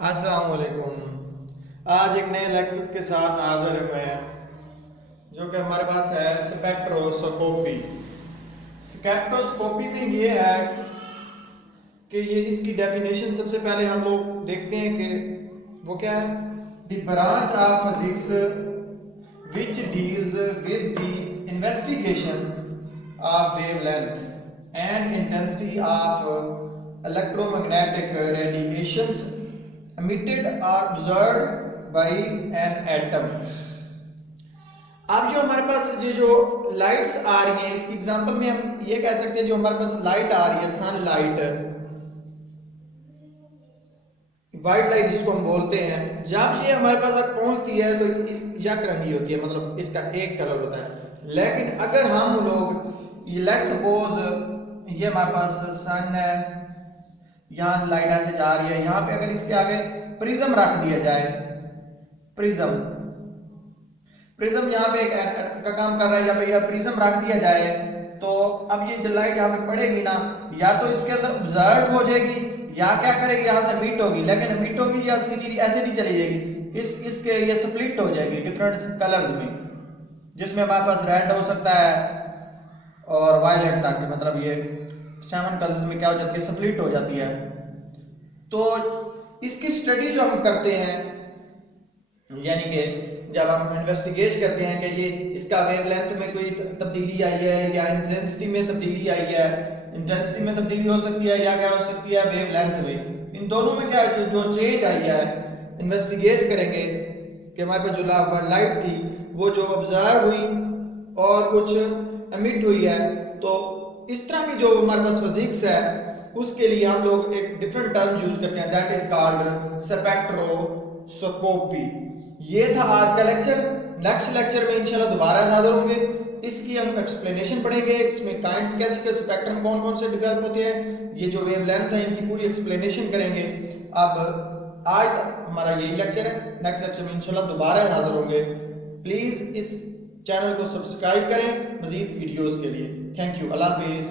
अस्सलाम वालेकुम। आज एक नए लेक्चर के साथ हाजिर हूं मैं, जो कि हमारे पास है स्पेक्ट्रोस्कोपी। स्पेक्ट्रोस्कोपी में ये है कि ये इसकी डेफिनेशन सबसे पहले हम लोग देखते हैं कि वो क्या है। The branch of physics which deals with the investigation of wavelength and intensity of electromagnetic radiations emitted or observed by an atom। अब जो हमारे पास जो लाइट्स आ रही हैं, इसकी एग्जांपल में हम ये कह सकते हैं, जो हमारे पास लाइट आ रही है, सन लाइट, वाइट लाइट जिसको हम बोलते हैं, जब ये हमारे पास तक पहुंचती है तो यक रंगी होती है, मतलब इसका एक कलर होता है। लेकिन अगर हम लोग ये लेट्स सपोज ये हमारे पास सन है, यहाँ लाइट ऐसे जा रही है, यहाँ पे अगर इसके आगे प्रिज्म रख दिया जाए, प्रिज्म प्रिज्म यहाँ पे एक का काम कर रहा है, या पे प्रिज्म रख दिया जाए तो अब ये जो लाइट यहाँ पे पड़ेगी ना, या तो इसके अंदर ऑब्जर्व हो जाएगी या क्या करेगी, यहाँ से मीट होगी, लेकिन मीट होगी या सीधी ऐसे नहीं चली जाएगी, इसके ये स्प्लिट हो जाएगी डिफरेंट कलर्स में, जिसमें हमारे पास रेड हो सकता है और वायलेट तक, मतलब ये 7 कलर्स में क्या हो जाती है, स्प्लिट हो जाती है। तो इसकी स्टडी जो हम करते हैं, यानी कि जब हम इन्वेस्टिगेट करते हैं कि ये इसका वेवलेंथ में कोई तब्दीली आई है या इंटेंसिटी में तब्दीली आई है, इंटेंसिटी में तब्दीली हो सकती है या क्या हो सकती है वेवलेंथ में, इन दोनों में क्या जो चेंज आई है, इन्वेस्टिगेट करेंगे कि हमारे पास जो लाइट थी वो जो ऑब्जर्व हुई और कुछ एमिट हुई है, तो इस तरह की जो हमारे पास फिजिक्स है उसके लिए हम लोग एक डिफरेंट टर्म यूज करते हैं, दैट इज कॉल्ड स्पेक्ट्रोस्कोपी। ये था आज का लेक्चर। नेक्स्ट लेक्चर में इंशाल्लाह दोबारा हाजिर होंगे। इसकी हम एक्सप्लेनेशन पढ़ेंगे, इसमें काइंड्स कैसे के स्पेक्ट्रम कौन कौन से डेवलप होते हैं, ये जो वेवलेंथ है इनकी पूरी एक्सप्लेनेशन करेंगे। अब आज तक हमारा यही लेक्चर है, नेक्स्ट लेक्चर में इंशाल्लाह दोबारा हाजिर होंगे। प्लीज इस चैनल को सब्सक्राइब करें मजीद वीडियोस के लिए। Thank you, Allah Hafiz.